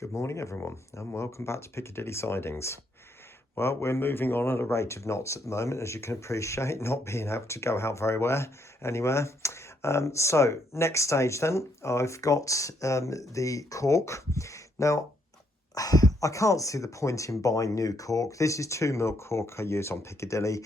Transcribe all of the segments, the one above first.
Good morning everyone and welcome back to Piccadilly Sidings. Well, we're moving on at a rate of knots at the moment, as you can appreciate, not being able to go out anywhere. So next stage then, I've got the cork. Now, I can't see the point in buying new cork. This is 2mm cork I use on Piccadilly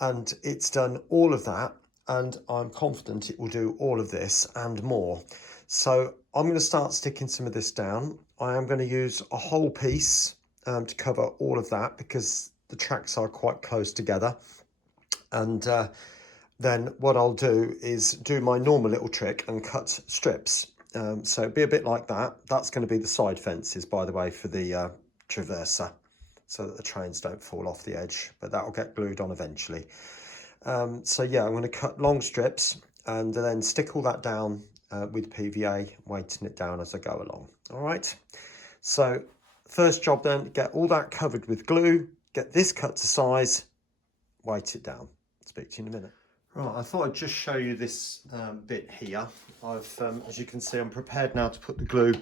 and it's done all of that, and I'm confident it will do all of this and more. So I'm going to start sticking some of this down. I am going to use a whole piece to cover all of that because the tracks are quite close together. And then what I'll do is do my normal little trick and cut strips. So it'll be a bit like that. That's going to be the side fences, by the way, for the traverser, so that the trains don't fall off the edge, but that will get glued on eventually. So yeah, I'm going to cut long strips and then stick all that down with PVA, weighting it down as I go along. All right, so first job then, get all that covered with glue, get this cut to size, weight it down. Speak to you in a minute. Right, I thought I'd just show you this bit here. I've, as you can see, I'm prepared now to put the glue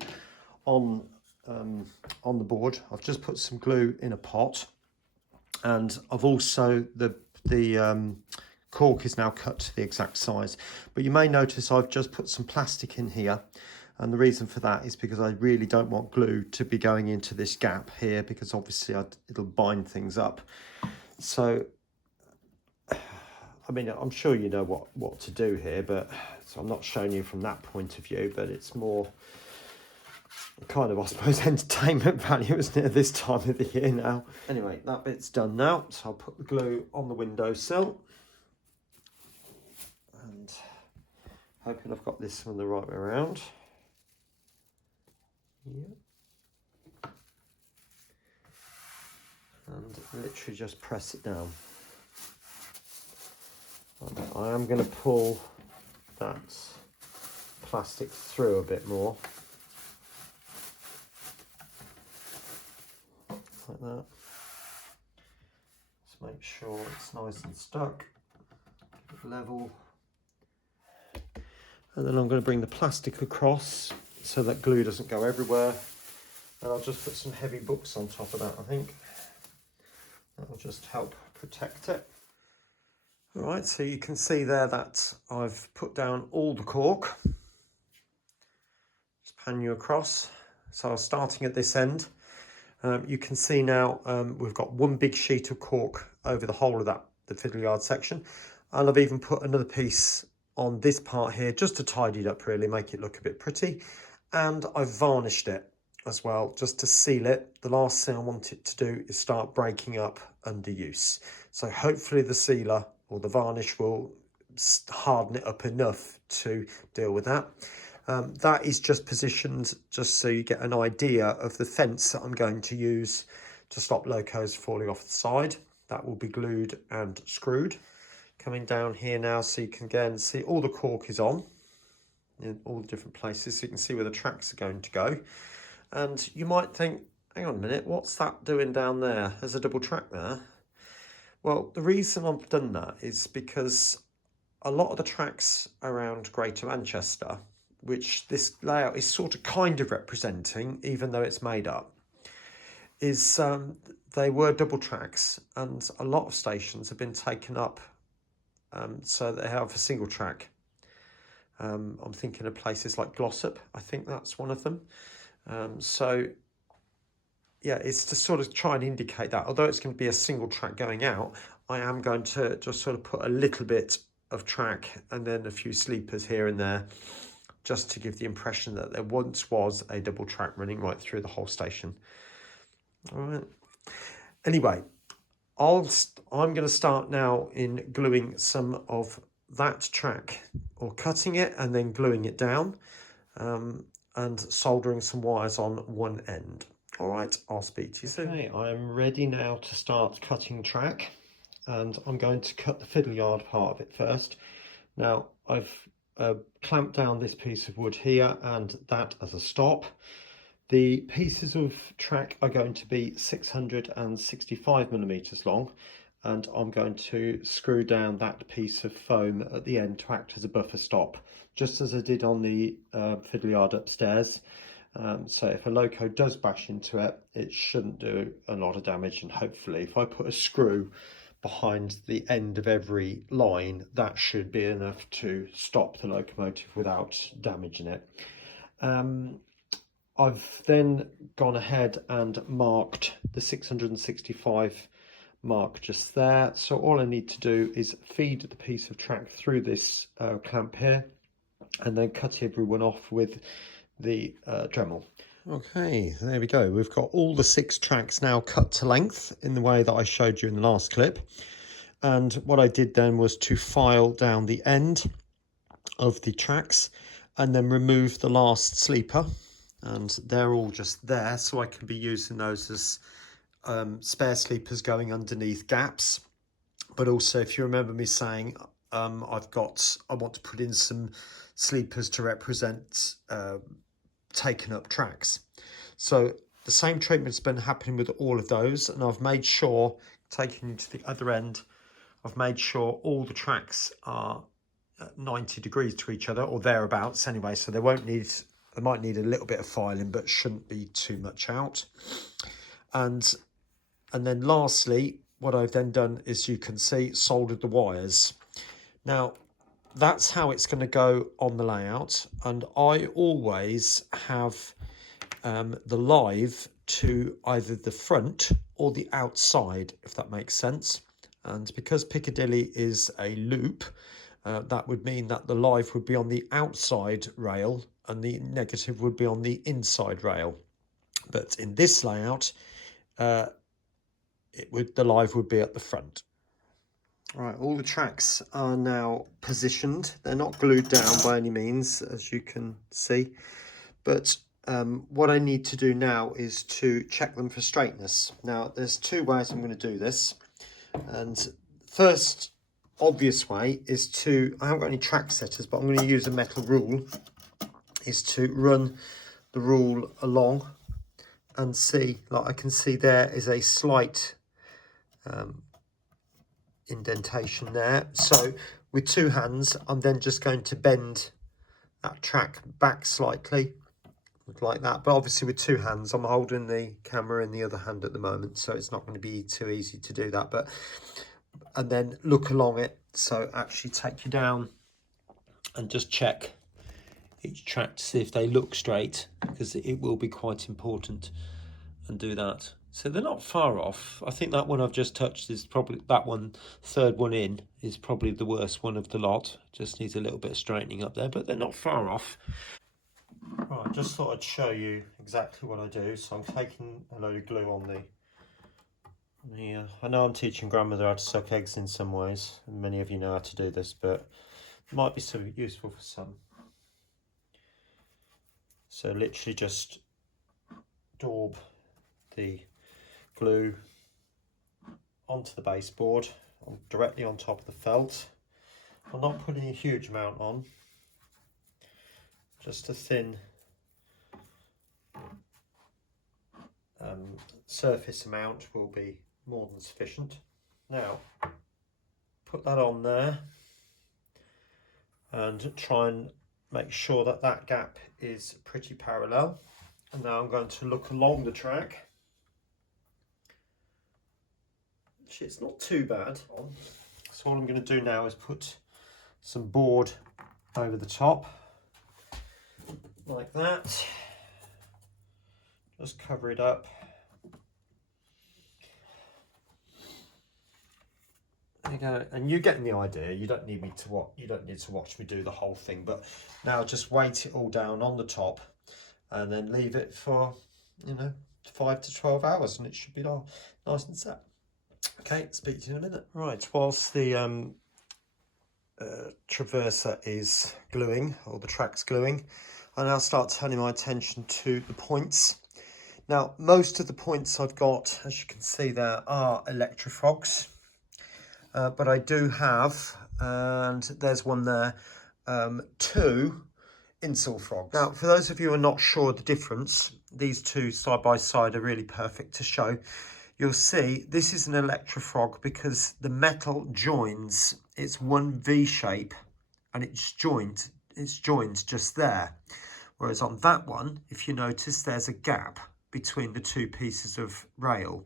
on the board. I've just put some glue in a pot, and I've also the cork is now cut to the exact size. But you may notice I've just put some plastic in here, and the reason for that is because I really don't want glue to be going into this gap here, because obviously it'll bind things up. So I mean, I'm sure you know what to do here, but so I'm not showing you from that point of view, but it's more kind of, I suppose, entertainment value, isn't it, at this time of the year now. Anyway, that bit's done now, so I'll put the glue on the windowsill. And hoping I've got this one the right way around. Yeah. And literally just press it down. And I am going to pull that plastic through a bit more. Like that. Just make sure it's nice and stuck, level. And then I'm going to bring the plastic across so that glue doesn't go everywhere. And I'll just put some heavy books on top of that, I think. That will just help protect it. All right, so you can see there that I've put down all the cork. Just pan you across. So I was starting at this end. You can see now we've got one big sheet of cork over the whole of the fiddle yard section. And I've even put another piece on this part here just to tidy it up, really make it look a bit pretty. And I've varnished it as well just to seal it. The last thing I want it to do is start breaking up under use. So hopefully the sealer or the varnish will harden it up enough to deal with that. That is just positioned just so you get an idea of the fence that I'm going to use to stop locos falling off the side. That will be glued and screwed. Coming down here now, so you can again see all the cork is on in all the different places, so you can see where the tracks are going to go. And you might think, hang on a minute, what's that doing down there? There's a double track there. Well, the reason I've done that is because a lot of the tracks around Greater Manchester, which this layout is sort of kind of representing, even though it's made up, is they were double tracks, and a lot of stations have been taken up so they have a single track. I'm thinking of places like Glossop, I think that's one of them. So yeah, it's to sort of try and indicate that, although it's going to be a single track going out, I am going to just sort of put a little bit of track and then a few sleepers here and there, just to give the impression that there once was a double track running right through the whole station. All right. Anyway, I'm going to start now in gluing some of that track, or cutting it and then gluing it down, and soldering some wires on one end. All right, I'll speak to you soon. Okay, I am ready now to start cutting track, and I'm going to cut the fiddle yard part of it first. Now, I've clamped down this piece of wood here and that as a stop. The pieces of track are going to be 665mm long, and I'm going to screw down that piece of foam at the end to act as a buffer stop, just as I did on the fiddle yard upstairs. So if a loco does bash into it, it shouldn't do a lot of damage, and hopefully if I put a screw behind the end of every line, that should be enough to stop the locomotive without damaging it. I've then gone ahead and marked the 665 mark just there. So all I need to do is feed the piece of track through this clamp here, and then cut everyone off with the Dremel. Okay, there we go. We've got all the 6 tracks now cut to length in the way that I showed you in the last clip. And what I did then was to file down the end of the tracks and then remove the last sleeper. And they're all just there, so I can be using those as spare sleepers going underneath gaps. But also, if you remember me saying, I want to put in some sleepers to represent taken up tracks. So the same treatment's been happening with all of those, and I've made sure, taking you to the other end, I've made sure all the tracks are at 90 degrees to each other, or thereabouts anyway, so they might need a little bit of filing, but shouldn't be too much out. And then lastly, what I've then done is, you can see, soldered the wires. Now, that's how it's going to go on the layout, and I always have the live to either the front or the outside, if that makes sense. And because Piccadilly is a loop, that would mean that the live would be on the outside rail and the negative would be on the inside rail. But in this layout, the live would be at the front. Right, all the tracks are now positioned. They're not glued down by any means, as you can see. But what I need to do now is to check them for straightness. Now, there's 2 ways I'm going to do this. And first obvious way is I haven't got any track setters, but I'm going to use a metal rule, is to run the rule along and see, like I can see there is a slight indentation there. So with 2 hands, I'm then just going to bend that track back slightly like that. But obviously with 2 hands, I'm holding the camera in the other hand at the moment, so it's not going to be too easy to do that. And then look along it, so actually take you down and just check each track to see if they look straight, because it will be quite important, and do that. So they're not far off. I think that one I've just touched is probably, that one, third one in, is probably the worst one of the lot. Just needs a little bit of straightening up there, but they're not far off. Right, just thought I'd show you exactly what I do. So I'm taking a load of glue on I know I'm teaching grandmother how to suck eggs in some ways, and many of you know how to do this, but it might be so useful for some. So literally just daub the glue onto the baseboard, directly on top of the felt. I'm not putting a huge amount on, just a thin surface amount will be more than sufficient. Now put that on there and try and make sure that that gap is pretty parallel. And now I'm going to look along the track. Actually, it's not too bad. So what I'm going to do now is put some board over the top like that. Just cover it up. There you go, and you're getting the idea. You don't need to watch me do the whole thing, but now just weight it all down on the top, and then leave it for 5 to 12 hours, and it should be nice and set. Okay, speak to you in a minute. Right, whilst the traverser is gluing, or the track's gluing, I now start turning my attention to the points. Now, most of the points I've got, as you can see there, are electrofrogs. But I do have, and there's one there, 2 insulfrogs. Now, for those of you who are not sure the difference, these 2 side by side are really perfect to show. You'll see this is an electrofrog because the metal joins. It's one V shape, and it's joined just there. Whereas on that one, if you notice, there's a gap between the two pieces of rail,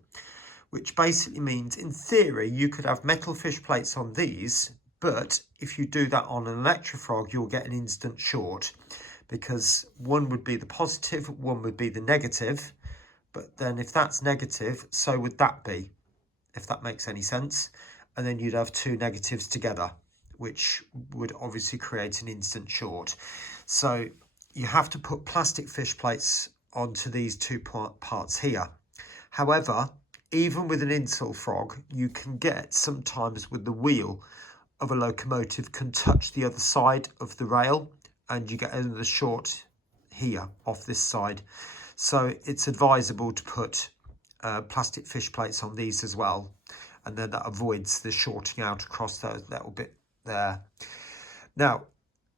which basically means, in theory, you could have metal fish plates on these, but if you do that on an electrofrog, you'll get an instant short, because one would be the positive, one would be the negative, but then if that's negative, so would that be, if that makes any sense. And then you'd have two negatives together, which would obviously create an instant short. So you have to put plastic fish plates onto these two parts here. However, even with an insulfrog, you can get sometimes with the wheel of a locomotive can touch the other side of the rail, and you get another short here off this side. So it's advisable to put plastic fish plates on these as well, and then that avoids the shorting out across that little bit there. Now,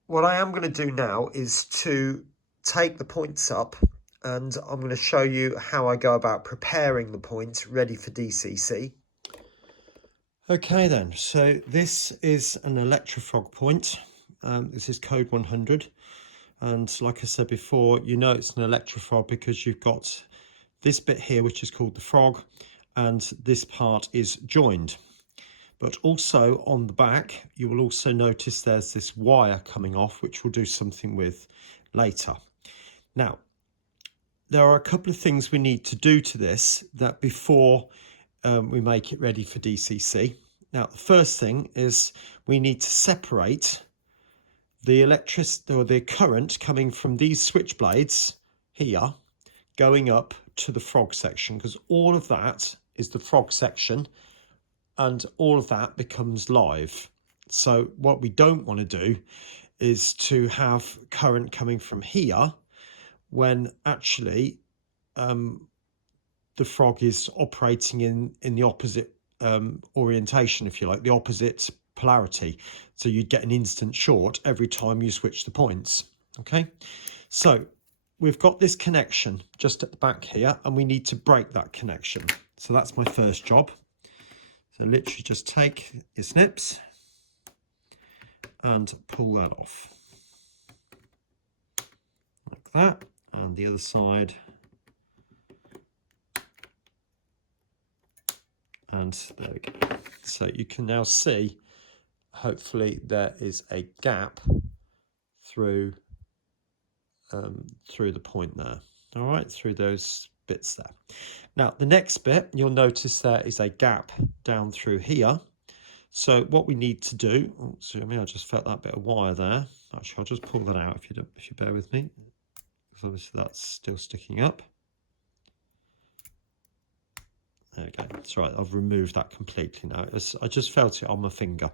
what I am going to do now is to take the points up, and I'm going to show you how I go about preparing the points ready for DCC. Okay then, so this is an electrofrog point. This is code 100, and like I said before, you know it's an electrofrog because you've got this bit here which is called the frog, and this part is joined. But also on the back, you will also notice there's this wire coming off, which we'll do something with later. Now, there are a couple of things we need to do to this that before we make it ready for DCC. Now, the first thing is we need to separate the electricity or the current coming from these switchblades here going up to the frog section, because all of that is the frog section and all of that becomes live. So what we don't want to do is to have current coming from here when actually the frog is operating in the opposite orientation, if you like, the opposite polarity. So you'd get an instant short every time you switch the points. Okay, so we've got this connection just at the back here, and we need to break that connection. So that's my first job. So literally just take your snips and pull that off like that, and the other side, and there we go. So you can now see, hopefully there is a gap through the point there. All right, through those bits there. Now the next bit, you'll notice there is a gap down through here. So what we need to do, oh, so I just felt that bit of wire there. Actually, I'll just pull that out if you bear with me, because obviously that's still sticking up. There we go. It's right, I've removed that completely now. I just felt it on my finger.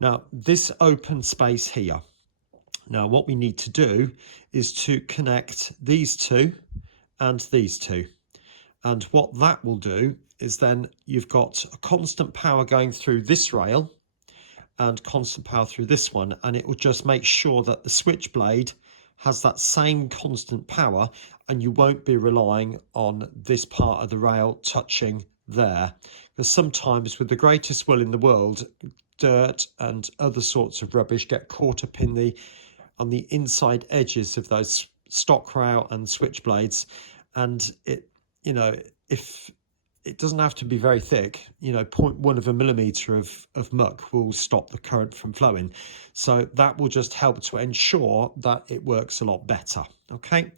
Now this open space here. Now what we need to do is to connect these two and these two. And what that will do is then you've got a constant power going through this rail and constant power through this one, and it will just make sure that the switchblade has that same constant power, and you won't be relying on this part of the rail touching there, because sometimes with the greatest will in the world, dirt and other sorts of rubbish get caught up on the inside edges of those stock rail and switchblades, and it, you know, if it doesn't have to be very thick, you know, 0.1 millimeter of muck will stop the current from flowing. So that will just help to ensure that it works a lot better. Okay,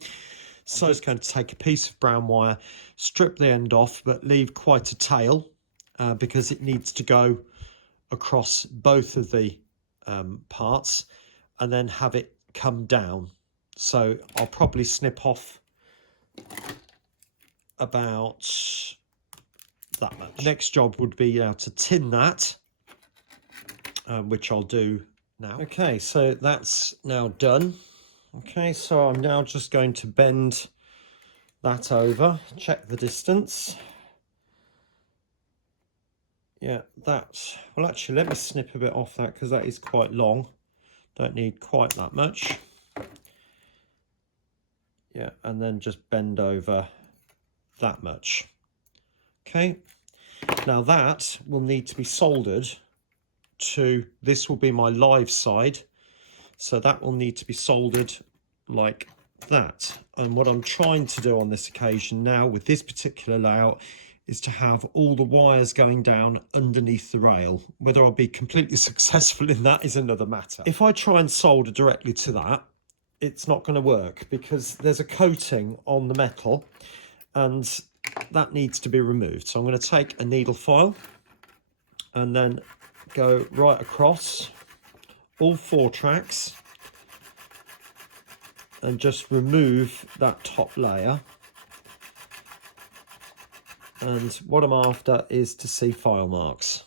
so I'm just going to take a piece of brown wire, strip the end off, but leave quite a tail because it needs to go across both of the parts and then have it come down. So I'll probably snip off about that much. Next job would be to tin that, which I'll do now. Okay, so that's now done. Okay, so I'm now just going to bend that over, check the distance. Yeah, that's, well actually let me snip a bit off that because that is quite long. Don't need quite that much. Yeah, and then just bend over that much. Okay, now that will need to be soldered to, this will be my live side, so that will need to be soldered like that. And what I'm trying to do on this occasion now with this particular layout is to have all the wires going down underneath the rail. Whether I'll be completely successful in that is another matter. If I try and solder directly to that, it's not going to work because there's a coating on the metal and that needs to be removed. So I'm going to take a needle file and then go right across all 4 tracks and just remove that top layer. And what I'm after is to see file marks.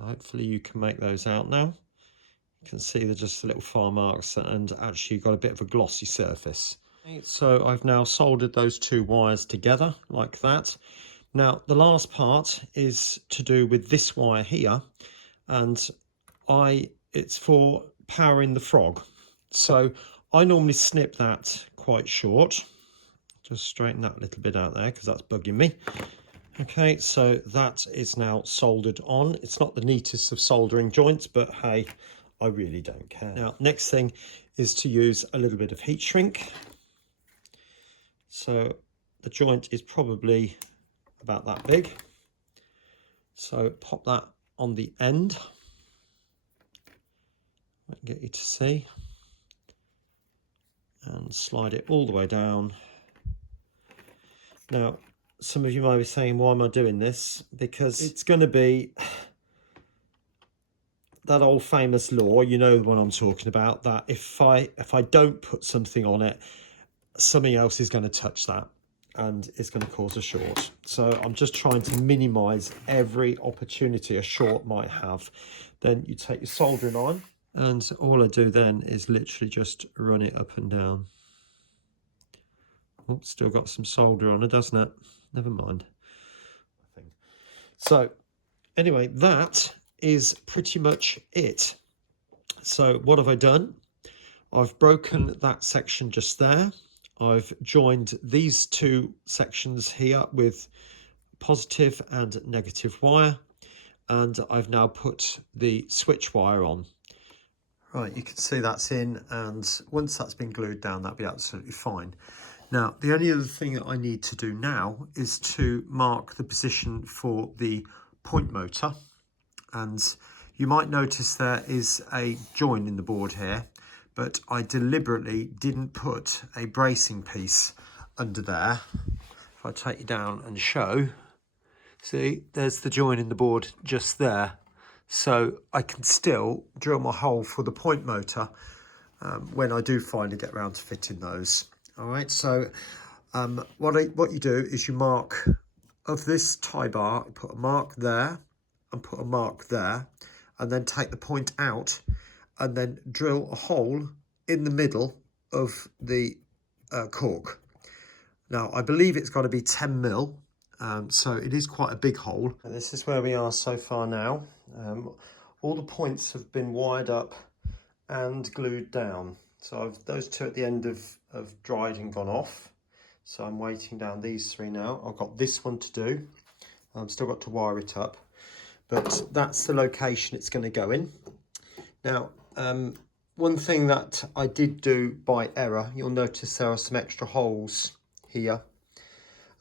Hopefully you can make those out now. You can see they're just little file marks and actually you've got a bit of a glossy surface. So I've now soldered those 2 wires together like that. Now the last part is to do with this wire here, and it's for powering the frog. So I normally snip that quite short. Just straighten that little bit out there because that's bugging me. Okay, so that is now soldered on. It's not the neatest of soldering joints, but hey, I really don't care. Now, next thing is to use a little bit of heat shrink. So the joint is probably about that big. So pop that on the end. I can get you to see. And slide it all the way down. Now, some of you might be saying, why am I doing this? Because it's going to be that old famous law, you know what I'm talking about, that if I don't put something on it, something else is going to touch that and it's going to cause a short. So I'm just trying to minimize every opportunity a short might have. Then you take your soldering iron, and all I do then is literally just run it up and down. Oh, still got some solder on it, doesn't it? Never mind. So anyway, that is pretty much it. So what have I done? I've broken that section just there. I've joined these 2 sections here with positive and negative wire, and I've now put the switch wire on. Right, you can see that's in, and once that's been glued down, that'll be absolutely fine. Now, the only other thing that I need to do now is to mark the position for the point motor. And you might notice there is a join in the board here, but I deliberately didn't put a bracing piece under there. If I take you down and show, see, there's the join in the board just there. So I can still drill my hole for the point motor when I do finally get around to fitting those. All right, so what you do is you mark of this tie bar, put a mark there and put a mark there, and then take the point out and then drill a hole in the middle of the cork. Now, I believe it's got to be 10 mil, so it is quite a big hole. And this is where we are so far now. All the points have been wired up and glued down. So those 2 at the end have dried and gone off. So I'm waiting down these 3 now. I've got this one to do. I've still got to wire it up. But that's the location it's going to go in. Now, one thing that I did do by error, you'll notice there are some extra holes here.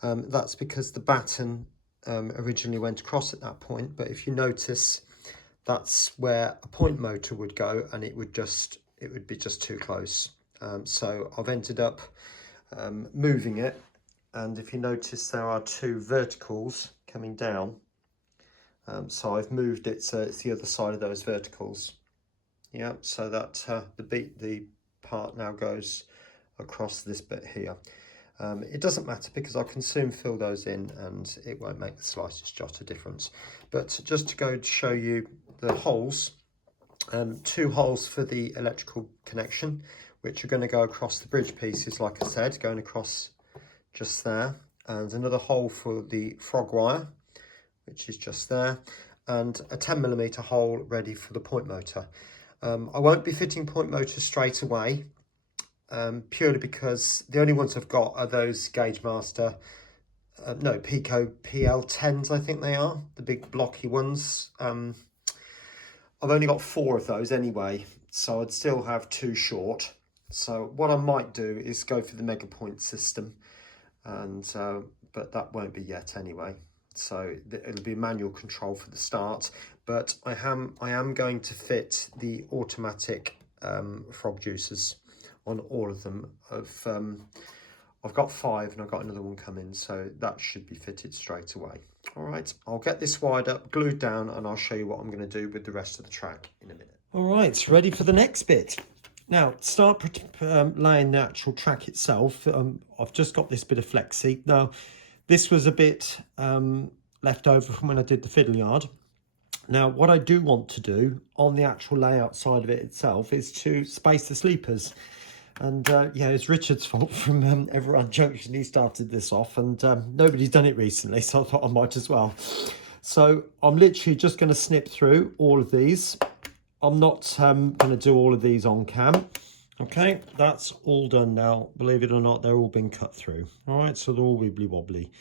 That's because the batten originally went across at that point. But if you notice, that's where a point motor would go, and it would be just too close. So I've ended up moving it, and if you notice there are 2 verticals coming down. So I've moved it so it's the other side of those verticals. Yeah, so that the part now goes across this bit here. It doesn't matter because I can soon fill those in and it won't make the slightest jot of difference. But just to go to show you the holes, 2 holes for the electrical connection, which are going to go across the bridge pieces, like I said, going across just there, and another hole for the frog wire, which is just there, and a 10mm hole ready for the point motor. I won't be fitting point motors straight away, purely because the only ones I've got are those Gauge Master, Pico PL10s, I think they are, the big blocky ones. I've only got 4 of those anyway, so I'd still have 2 short. So what I might do is go for the mega point system, and but that won't be yet anyway. So it'll be manual control for the start, but I am going to fit the automatic frog juicers on all of them. I've got 5 and I've got another one coming, so that should be fitted straight away. All right, I'll get this wired up, glued down, and I'll show you what I'm going to do with the rest of the track in a minute. All right, ready for the next bit. Now, start laying the actual track itself. I've just got this bit of flexi. Now, this was a bit left over from when I did the fiddle yard. Now, what I do want to do on the actual layout side of it itself is to space the sleepers. And yeah, it's Richard's fault from Everett Junction. He started this off, and nobody's done it recently, so I thought I might as well. So I'm literally just going to snip through all of these. I'm not going to do all of these on cam. Okay, that's all done now. Believe it or not, they're all been cut through. All right, so they're all wibbly wobbly.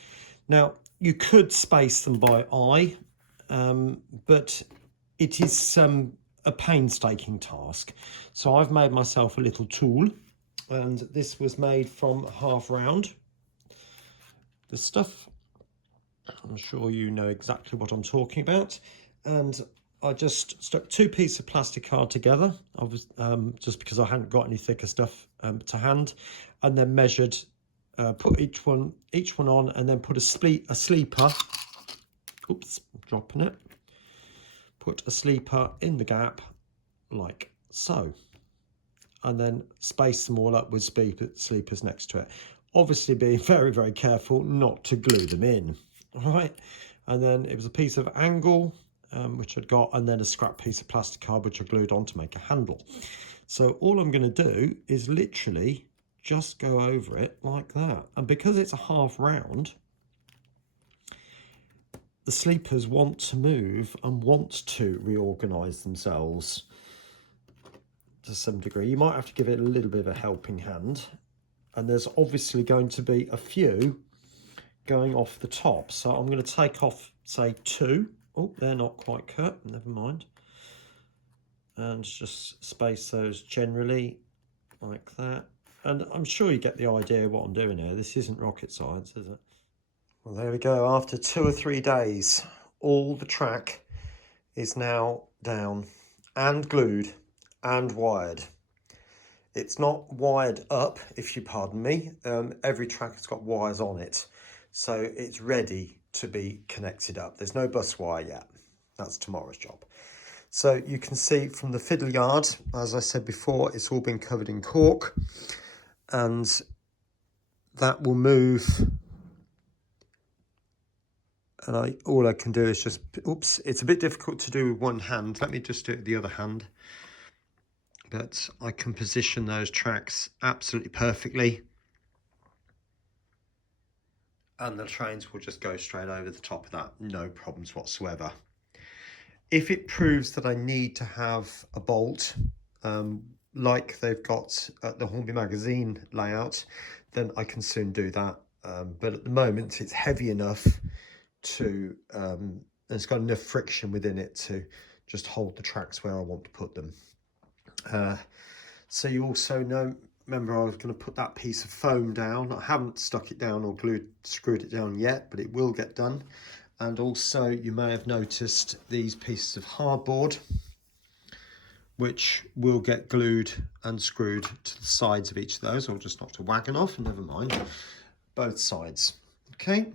Now, you could space them by eye, but it is a painstaking task. So I've made myself a little tool, and this was made from half round. The stuff, I'm sure you know exactly what I'm talking about. And I just stuck 2 pieces of plastic card together. I was just because I hadn't got any thicker stuff to hand, and then measured, put each one on, and then put a sleeper. Oops, I'm dropping it. Put a sleeper in the gap like so, and then space them all up with sleepers next to it. Obviously being very, very careful not to glue them in. All right, and then it was a piece of angle which I'd got, and then a scrap piece of plastic card which I glued on to make a handle. So all I'm going to do is literally just go over it like that, and because it's a half round, the sleepers want to move and want to reorganize themselves to some degree. You might have to give it a little bit of a helping hand, and there's obviously going to be a few going off the top, so I'm going to take off, say, 2. Oh, they're not quite cut, never mind, and just space those generally like that. And I'm sure you get the idea of what I'm doing here. This isn't rocket science, is it? Well, there we go. After 2 or 3 days, all the track is now down and glued and wired. It's not wired up, if you pardon me. Every track has got wires on it, so it's ready to be connected up. There's no bus wire yet. That's tomorrow's job. So you can see from the fiddle yard, as I said before, it's all been covered in cork, and that will move. And all I can do is just, oops, it's a bit difficult to do with one hand. Let me just do it with the other hand. But I can position those tracks absolutely perfectly, and the trains will just go straight over the top of that, no problems whatsoever. If it proves that I need to have a bolt, like they've got at the Hornby magazine layout, then I can soon do that. But at the moment, it's heavy enough to, it's got enough friction within it to just hold the tracks where I want to put them. So you also know, remember I was going to put that piece of foam down. I haven't stuck it down or screwed it down yet, but it will get done. And also you may have noticed these pieces of hardboard, which will get glued and screwed to the sides of each of those. I'll just knock a wagon off, never mind, both sides. Okay,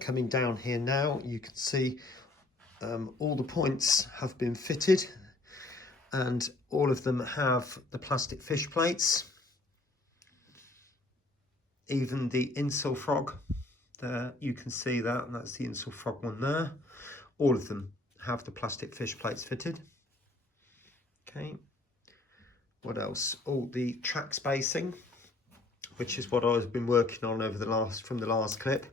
coming down here now, you can see all the points have been fitted, and all of them have the plastic fish plates. Even the insulfrog, there you can see that, and that's the insulfrog one there. All of them have the plastic fish plates fitted. Okay, what else? Oh, the track spacing, which is what I've been working on over from the last clip.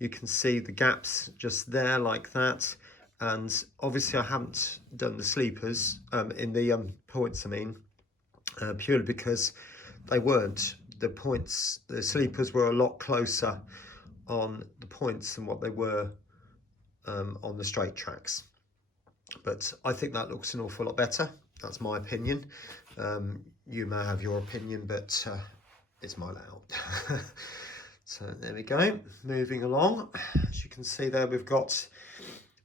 You can see the gaps just there like that. And obviously I haven't done the sleepers in the points, I mean, purely because they weren't. The sleepers were a lot closer on the points than what they were on the straight tracks. But I think that looks an awful lot better. That's my opinion. You may have your opinion, but it's my layout. So there we go, moving along. As you can see there, we've got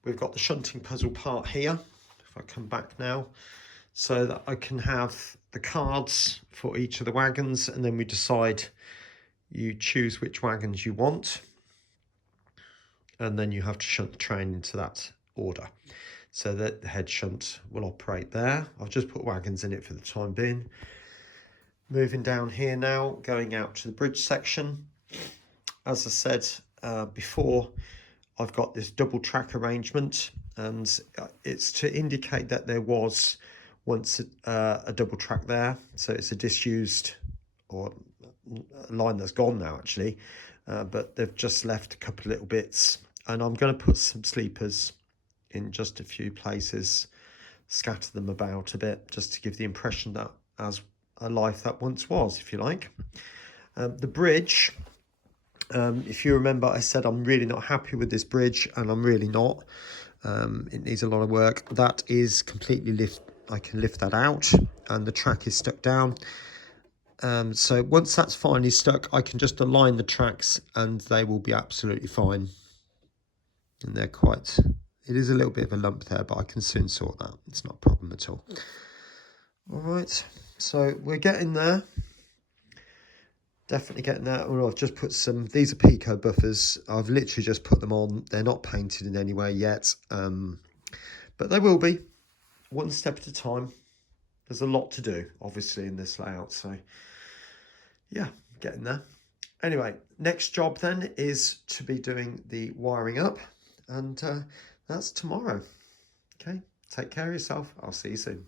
the shunting puzzle part here. If I come back now, so that I can have the cards for each of the wagons, and then we decide, you choose which wagons you want, and then you have to shunt the train into that order, so that the head shunt will operate there. I've just put wagons in it for the time being. Moving down here now, going out to the bridge section. As I said before, I've got this double track arrangement, and it's to indicate that there was once a double track there. So it's a disused, or a line that's gone now actually, but they've just left a couple of little bits, and I'm going to put some sleepers in just a few places, scatter them about a bit, just to give the impression that as a life that once was, if you like. The bridge, if you remember, I said I'm really not happy with this bridge, and I'm really not. It needs a lot of work. That is completely I can lift that out, and the track is stuck down. So once that's finally stuck, I can just align the tracks and they will be absolutely fine. And they're quite, it is a little bit of a lump there, but I can soon sort that. It's not a problem at all. All right, so we're getting there. Definitely getting there. Oh, I've just put some, these are Pico buffers. I've literally just put them on. They're not painted in any way yet, but they will be, one step at a time. There's a lot to do, obviously, in this layout. So, yeah, getting there. Anyway, next job then is to be doing the wiring up, and that's tomorrow. Okay, take care of yourself. I'll see you soon.